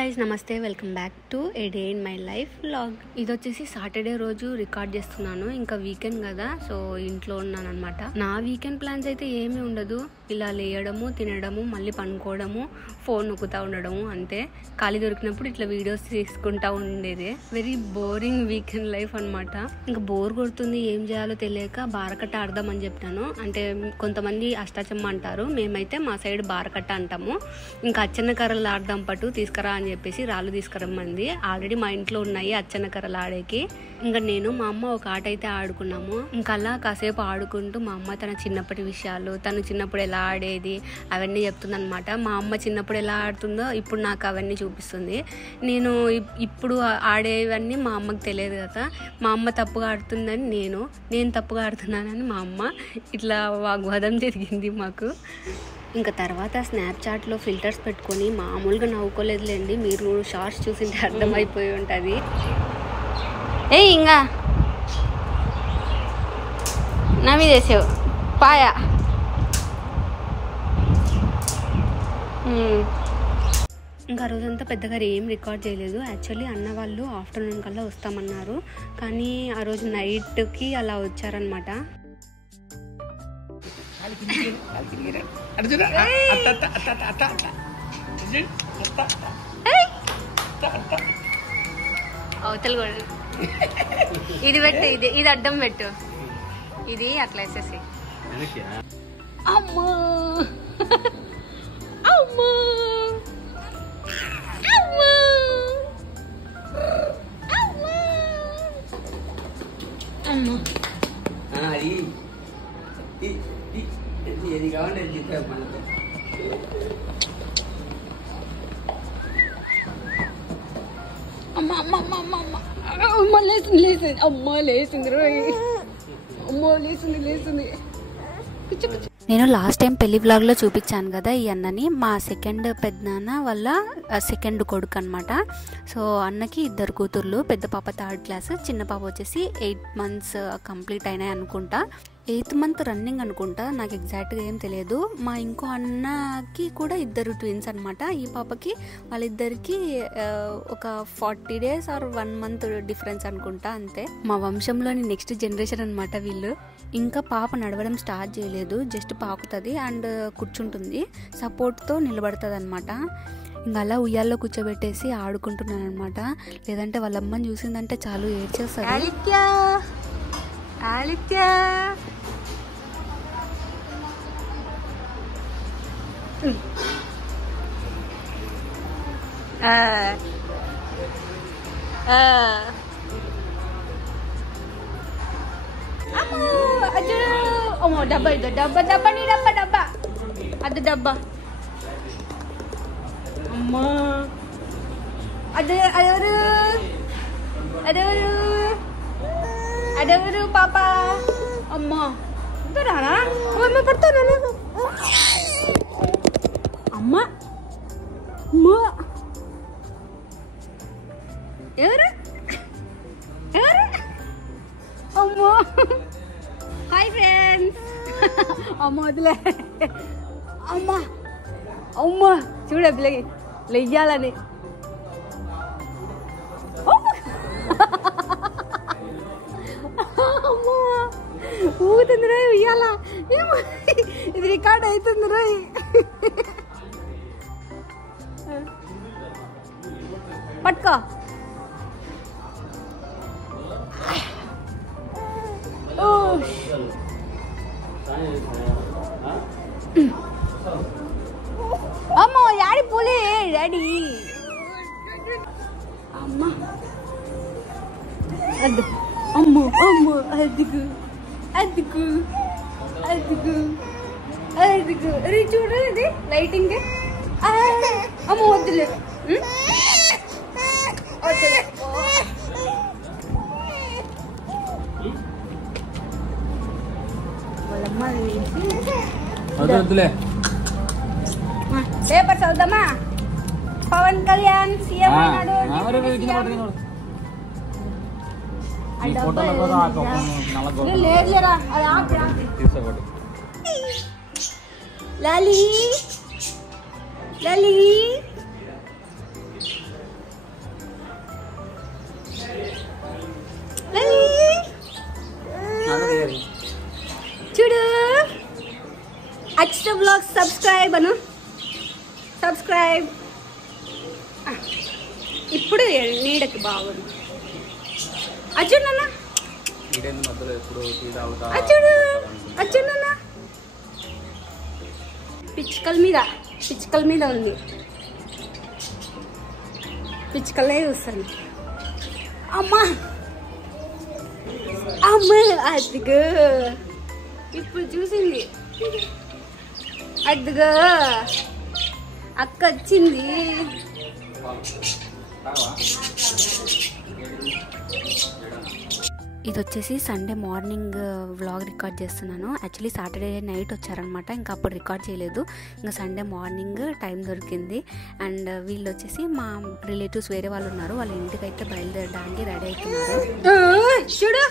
Guys నమస్తే, welcome back to A day in my life vlog. ఇది వచ్చేసి Saturday రోజు రికార్డ్ చేస్తున్నాను. ఇంకా వీకెండ్ కదా, సో ఇంట్లో ఉన్నాను అనమాట. నా వీకెండ్ ప్లాన్స్ అయితే ఏమీ ఉండదు. ఇలా లేయడము, తినడము, మళ్ళీ పనుకోవడము, ఫోన్ నొక్కుతూ ఉండడము, అంతే. ఖాళీ దొరికినప్పుడు ఇట్లా వీడియోస్ తీసుకుంటా ఉండేది. వెరీ బోరింగ్ వీకెండ్ లైఫ్ అనమాట. ఇంకా బోర్ కొడుతుంది, ఏం చేయాలో తెలియక బారకట్ట ఆడదామని చెప్పినాను. అంటే కొంతమంది అష్టాచమ్మ అంటారు, మేమైతే మా సైడ్ బారకట్ట అంటాము. ఇంకా అచ్చన్న కర్రలు ఆడదాం పట్టు తీసుకురా అని చెప్పేసి రాళ్ళు తీసుకురమ్మంది. ఆల్రెడీ మా ఇంట్లో ఉన్నాయి అచ్చన్న కర్రలు ఆడేకి. ఇంకా నేను మా అమ్మ ఒక ఆట అయితే ఆడుకున్నాము. ఇంకా అలా కాసేపు ఆడుకుంటూ మా అమ్మ తన చిన్నప్పటి విషయాలు, తను చిన్నప్పుడు ఎలా ఆడేది అవన్నీ చెప్తుంది అనమాట. మా అమ్మ చిన్నప్పుడు ఎలా ఆడుతుందో ఇప్పుడు నాకు అవన్నీ చూపిస్తుంది. నేను ఇప్పుడు ఆడేవన్నీ మా అమ్మకి తెలియదు కదా. మా అమ్మ తప్పుగా ఆడుతుందని నేను తప్పుగా ఆడుతున్నానని మా అమ్మ. ఇట్లా వాగ్వాదం జరిగింది మాకు. ఇంకా తర్వాత స్నాప్చాట్లో ఫిల్టర్స్ పెట్టుకొని మామూలుగా నవ్వుకోలేదులేండి. మీరు షార్ట్స్ చూసింటే అర్థమైపోయి ఉంటుంది. ఇంకా నా మీద వేసావు పాయా. ఇంకా రోజంతా పెద్దగా ఏం రికార్డ్ చేయలేదు. యాక్చువల్లీ అన్న వాళ్ళు ఆఫ్టర్నూన్ కల్లా వస్తామన్నారు, కానీ ఆ రోజు నైట్కి అలా వచ్చారనమాట. అవతల కూడా ఇది పెట్టు, ఇది అడ్డం పెట్టు, ఇది అట్లా వేసేసి. అమ్మా అమ్మా అమ్మా అమ్మా ఏది కావాలి అమ్మ అమ్మ అమ్మ అమ్మ అమ్మ అమ్మ లేచింది లేచింది అమ్మ లేచింది రోయ్ అమ్మ లేచింది. నేను లాస్ట్ టైం పెళ్లి వ్లాగ్లో చూపించాను కదా ఈ అన్నని. మా సెకండ్ పెద్దనాన్న వాళ్ళ సెకండ్ కొడుకు అనమాట. సో అన్నకి 2 కూతుర్లు. పెద్ద పాప 3rd క్లాస్, చిన్న పాప వచ్చేసి 8 months కంప్లీట్ అయినాయి అనుకుంటా. 8th month రన్నింగ్ అనుకుంటా, నాకు ఎగ్జాక్ట్గా ఏం తెలియదు. మా ఇంకో అన్నకి కూడా 2 ట్విన్స్ అనమాట. ఈ పాపకి వాళ్ళిద్దరికి ఒక 40 days or 1 month డిఫరెన్స్ అనుకుంటా, అంతే. మా వంశంలోని నెక్స్ట్ జనరేషన్ అనమాట వీళ్ళు. ఇంకా పాప నడవడం స్టార్ట్ చేయలేదు, జస్ట్ పాకుతుంది అండ్ కూర్చుంటుంది, సపోర్ట్తో నిలబడుతుంది అనమాట. ఇంకా అలా ఉయ్యాల్లో కూర్చోబెట్టేసి ఆడుకుంటున్నాను అనమాట. లేదంటే వాళ్ళ అమ్మని చూసిందంటే చాలు ఏడ్చేస్తుంది. అమ్మో డబ్బా, ఇది డబ్బా నీ డబ్బా అది డబ్బా. అమ్మా అదెవరు పాప? అమ్మా రానా పడతాను. అమ్మా ఎవరు అమ్మో. Hi friends. అమ్మ వదిలే. అమ్మా చూడ పిల్లకి లెయ్యాలని. అమ్మా ఊగుతుంది రోయ్ ఉయ్యాల. ఇది రికార్డ్ అవుతుంది రోయ్. పట్టుకో. అమ్మో యాడి పోలే డాడీ. అమ్మా అద్దు అమ్మో అమ్మో అద్దుకు అద్దుకు అద్దుకు అద్దుకు. అరే చూడు ఇది లైటింగ్. అమ్మ వద్దులే వద్దులే. వాళ్ళమ్మ పేపర్ చదువుదామా? పవన్ కళ్యాణ్ సీఎం అయినాడు. లేదులేరా అది ఆపి. లాలీ లాలీ నెక్స్ట్ బ్లాగ్ సబ్స్క్రైబ్ అను, సబ్స్క్రైబ్. ఇప్పుడు నీడకి బాగుంది. అచ్చుడు నాన్న, అచ్చుడు అచ్చుడు నాన్న. పిచ్చుకల మీద ఉంది. పిచ్చుకలే చూస్తాను. అమ్మా అమ్మ అదిగో ఇప్పుడు చూసింది. అదిగో అక్క వచ్చింది. ఇది వచ్చేసి సండే మార్నింగ్ వ్లాగ్ రికార్డ్ చేస్తున్నాను. యాక్చువల్లీ సాటర్డే నైట్ వచ్చారనమాట, ఇంకా అప్పుడు రికార్డ్ చేయలేదు. ఇంకా సండే మార్నింగ్ టైం దొరికింది. అండ్ వీళ్ళు వచ్చేసి మా రిలేటివ్స్ వేరే వాళ్ళు ఉన్నారు, వాళ్ళ ఇంటికి అయితే బయలుదేరడానికి రెడీ అవుతున్నారు. చూడు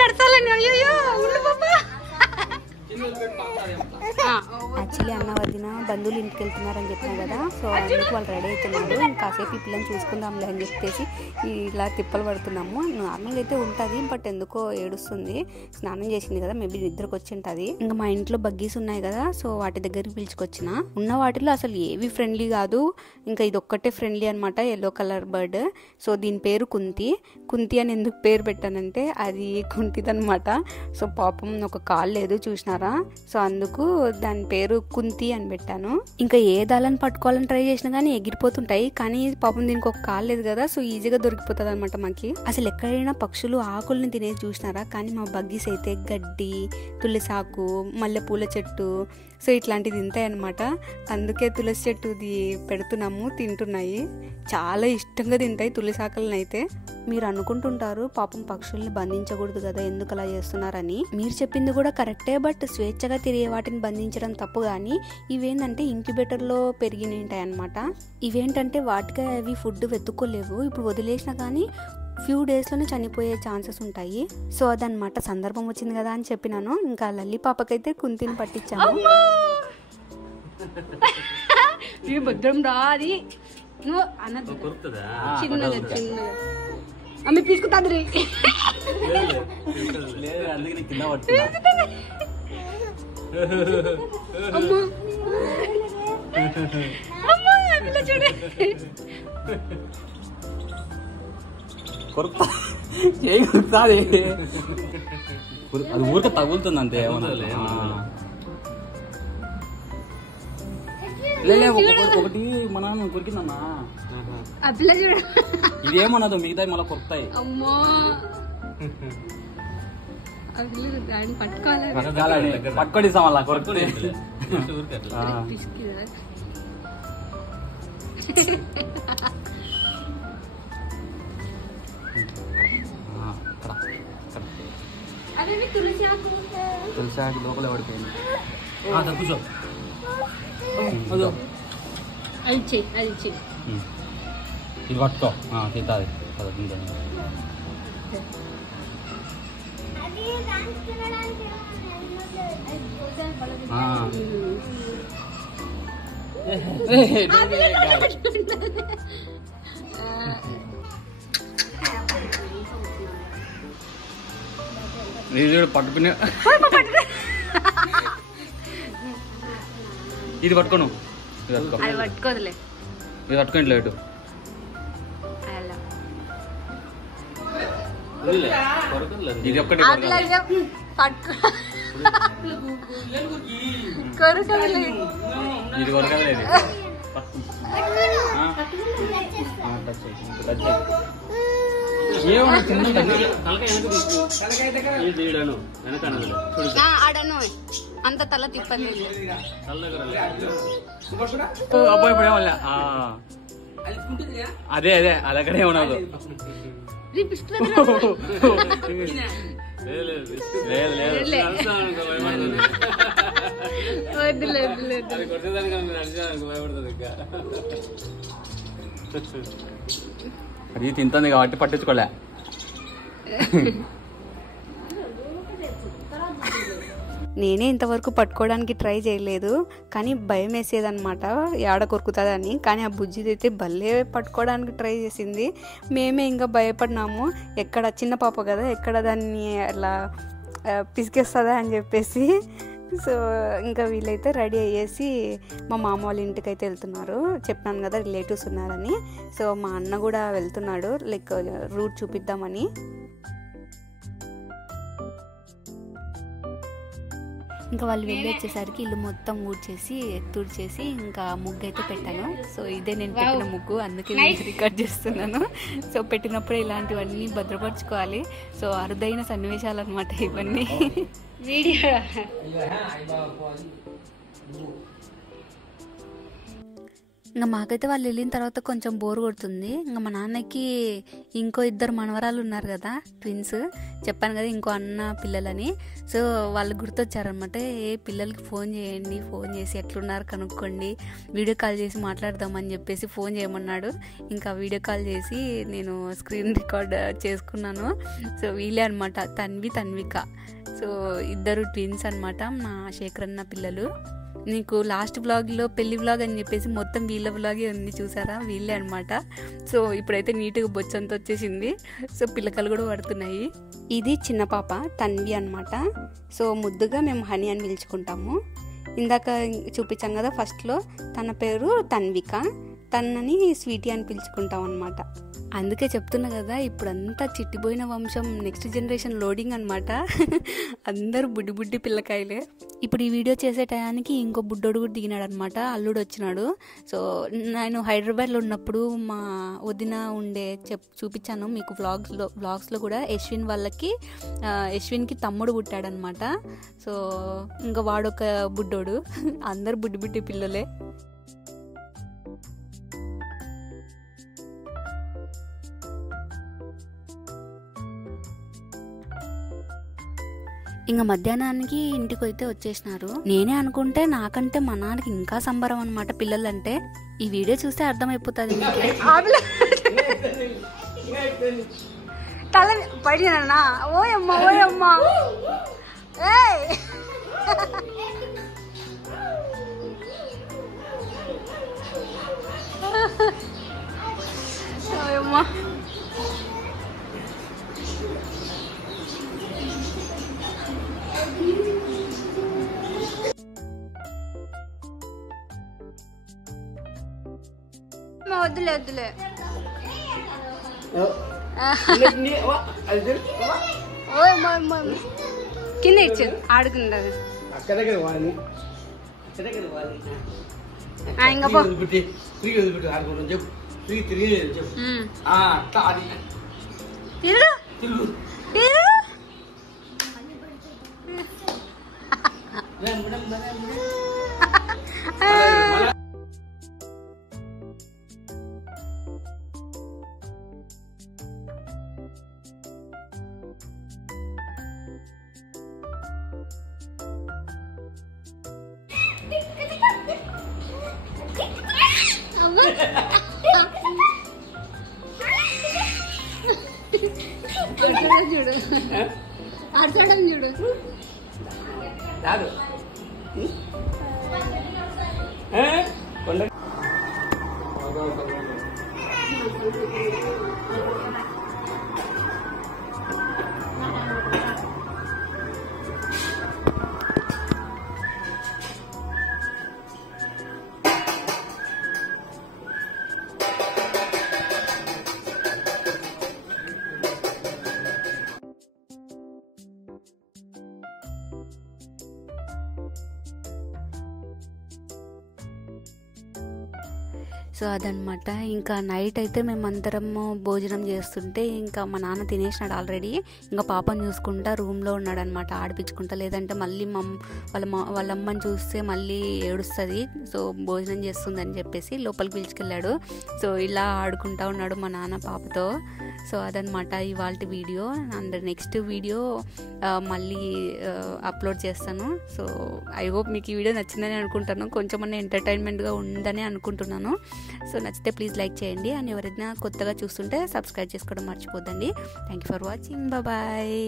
నడచాలని. అయ్యో యాక్చువల్లీ అన్న వదిన బంధువులు ఇంటికి వెళ్తున్నారని చెప్పినా కదా, సో అందుకు వాళ్ళు రెడీ అవుతున్నారు. ఇంకాసేపు ఈ పిల్లని చూసుకుందాంలే అని చెప్పేసి ఇలా తిప్పలు పడుతున్నాము. నార్మల్గా అయితే ఉంటుంది, బట్ ఎందుకో ఏడుస్తుంది. స్నానం చేసింది కదా, మేబీ నిద్రకు వచ్చి ఉంటుంది. ఇంకా మా ఇంట్లో బగ్గీస్ ఉన్నాయి కదా, సో వాటి దగ్గరికి పిలుచుకొచ్చిన. ఉన్న వాటిలో అసలు ఏవి ఫ్రెండ్లీ కాదు, ఇంకా ఇది ఒక్కటే ఫ్రెండ్లీ అనమాట, ఎల్లో కలర్ బర్డ్. సో దీని పేరు కుంతి. కుంతి అని ఎందుకు పేరు పెట్టానంటే అది కుంటిదనమాట. సో పాపం ఒక కాలు లేదు చూసినారా, సో అందుకు దాని పేరు కుంతి అని పెట్టాను. ఇంకా ఏ దాలని పట్టుకోవాలని ట్రై చేసినా కానీ ఎగిరిపోతుంటాయి, కానీ పాపం దీనికి ఒక కాలు లేదు కదా, సో ఈజీగా దొరికిపోతుంది అనమాట మాకి. అసలు ఎక్కడైనా పక్షులు ఆకుల్ని తినేసి చూసినారా, కానీ మా బగ్గీస్ అయితే గడ్డి, తులసాకు, మల్లెపూల చెట్టు, సో ఇట్లాంటివి తింటాయి అనమాట. అందుకే తులసి చెట్టుది పెడుతున్నాము, తింటున్నాయి. చాలా ఇష్టంగా తింటాయి తులసాకులను అయితే. మీరు అనుకుంటుంటారు పాపం పక్షుల్ని బంధించకూడదు కదా, ఎందుకు అలా చేస్తున్నారని. మీరు చెప్పింది కూడా కరెక్టే, బట్ స్వేచ్ఛగా తిరిగే వాటిని బంధించడం తప్పు. కానీ ఇవేంటంటే ఇంక్యుబేటర్లో పెరిగినాయి అనమాట. ఇవేంటంటే వాటికి అవి ఫుడ్ వెతుక్కోలేవు, ఇప్పుడు వదిలేసినా కానీ ఫ్యూ డేస్లోనే చనిపోయే ఛాన్సెస్ ఉంటాయి. సో అదనమాట, సందర్భం వచ్చింది కదా అని చెప్పినాను. ఇంకా లల్లి పాపకైతే కుంతిని పట్టించాను. భద్రం రాది చిన్నగా చిన్నగా అమ్మ తీసుకుతాది. చూడే అది ఊరికే తగులుతుంది అంతే. ఒకటి మన కొరికిందన్నా, ఇదేమన్నదు మిగతా మళ్ళీ కొరుకుతాయి. పట్టుకొడిస్తాం అలా కొరుకుతుంది. తులసి ఆకు లోపల పడిపోయింది. కూర్చో, ఇది పట్టుకో తింటుంది. పట్టుకునే ఇది పట్టుకోను, అది పట్టుకోదులే, ఇది పట్టుకోండి లేటు. ఇది ఒక్కటి ఇది కొరకలేదు. అంత తల తిప్పదు. అబ్బాయి ఇప్పుడు ఏమన్నా అదే అదే అలాగనే ఉన్నది. అది తింటుంది కాబట్టి పట్టించుకోలే. నేనే ఇంతవరకు పట్టుకోవడానికి ట్రై చేయలేదు, కానీ భయం వేసేదన్నమాట ఏడ కొరుకుతుందని. కానీ ఆ బుజ్జిది అయితే భలే పట్టుకోవడానికి ట్రై చేసింది. మేమే ఇంకా భయపడినాము, ఎక్కడ చిన్న పాప కదా ఎక్కడ దాన్ని అలా పిసికేస్తుందా అని చెప్పేసి. సో ఇంకా వీళ్ళైతే రెడీ అయ్యేసి మా మామ వాళ్ళ ఇంటికి అయితే వెళ్తున్నారు. చెప్పాను కదా రిలేటివ్స్ ఉన్నారని. సో మా అన్న కూడా వెళ్తున్నాడు లైక్ రూట్ చూపిద్దామని. ఇంకా వాళ్ళు వెళ్ళి వచ్చేసరికి ఇల్లు మొత్తం ఊడ్చేసి తుడిచేసి ఇంకా ముగ్గు అయితే పెట్టాను. సో ఇదే నేను పెట్టిన ముగ్గు, అందుకే రికార్డ్ చేస్తున్నాను. సో పెట్టినప్పుడు ఇలాంటివన్నీ భద్రపరచుకోవాలి. సో అరుదైన సన్నివేశాలు అనమాట ఇవన్నీ. ఇంకా మాకైతే వాళ్ళు వెళ్ళిన తర్వాత కొంచెం బోర్ కొడుతుంది. ఇంకా మా నాన్నకి ఇంకో 2 మనవరాలు ఉన్నారు కదా, ట్విన్స్. చెప్పాను కదా ఇంకో అన్న పిల్లలని. సో వాళ్ళు గుర్తొచ్చారనమాట. పిల్లలకి ఫోన్ చేయండి, ఫోన్ చేసి ఎట్లున్నారు కనుక్కోండి, వీడియో కాల్ చేసి మాట్లాడదామని చెప్పేసి ఫోన్ చేయమన్నాడు. ఇంకా వీడియో కాల్ చేసి నేను స్క్రీన్ రికార్డ్ చేసుకున్నాను. సో వీళ్ళే అనమాట తన్విక. సో 2 ట్విన్స్ అనమాట, మా శేఖర్ అన్న పిల్లలు. నీకు లాస్ట్ వ్లాగ్లో పెళ్లి వ్లాగ్ అని చెప్పేసి మొత్తం వీళ్ళ వ్లాగే ఉంది చూసారా, వీళ్ళే అనమాట. సో ఇప్పుడైతే నీట్గా బొచ్చంతా వచ్చేసింది. సో పిల్లకలు కూడా పడుతున్నాయి. ఇది చిన్న పాప తన్వి అనమాట. సో ముద్దుగా మేము హనీ అని పిలుచుకుంటాము. ఇందాక చూపించాను కదా ఫస్ట్లో, తన పేరు తన్విక, తనని స్వీటీ అని పిలుచుకుంటాం అనమాట. అందుకే చెప్తున్నా కదా, ఇప్పుడంతా చిట్టిపోయిన వంశం నెక్స్ట్ జనరేషన్ లోడింగ్ అనమాట. అందరూ బుడ్డి పిల్లకాయలే. ఇప్పుడు ఈ వీడియో చేసే టయానికి ఇంకో బుడ్డోడు కూడా దిగినాడు అనమాట, అల్లుడు వచ్చినాడు. సో నేను హైదరాబాద్లో ఉన్నప్పుడు మా వదిన ఉండే చూపించాను మీకు వ్లాగ్స్లో కూడా. యశ్విన్కి తమ్ముడు పుట్టాడనమాట. సో ఇంకా వాడొక బుడ్డోడు, అందరు బుడ్డి పిల్లలే. ఇంకా మధ్యాహ్నానికి ఇంటికి అయితే వచ్చేసినారు. నేనే అనుకుంటే నాకంటే మా నాన్నకి ఇంకా సంబరం అనమాట పిల్లలంటే. ఈ వీడియో చూస్తే అర్థమైపోతుంది మీకే. వద్దులే కింద ఇచ్చేది ఆడుకుంటుంది. చూడు ఆడతాడం చూడు. సో అదనమాట. ఇంకా నైట్ అయితే మేమందరము భోజనం చేస్తుంటే ఇంకా మా నాన్న తినేసినాడు ఆల్రెడీ. ఇంకా పాపను చూసుకుంటా రూమ్లో ఉన్నాడు అనమాట, ఆడిపించుకుంటా. లేదంటే మళ్ళీ వాళ్ళ అమ్మని చూస్తే మళ్ళీ ఏడుస్తుంది. సో భోజనం చేస్తుందని చెప్పేసి లోపలికి పిలుచుకెళ్ళాడు. సో ఇలా ఆడుకుంటా ఉన్నాడు మా నాన్న పాపతో. సో అదనమాట ఇవాళ వీడియో. అండ్ నెక్స్ట్ వీడియో మళ్ళీ అప్లోడ్ చేస్తాను. సో ఐ హోప్ మీకు ఈ వీడియో నచ్చిందని అనుకుంటాను, కొంచెం ఎంటర్టైన్మెంట్గా ఉందని అనుకుంటున్నాను. సో నచ్చితే ప్లీజ్ లైక్ చేయండి. అండ్ ఎవరైనా కొత్తగా చూస్తుంటే సబ్స్క్రైబ్ చేసుకోవడం మర్చిపోద్దండి. Thank you for watching. Bye.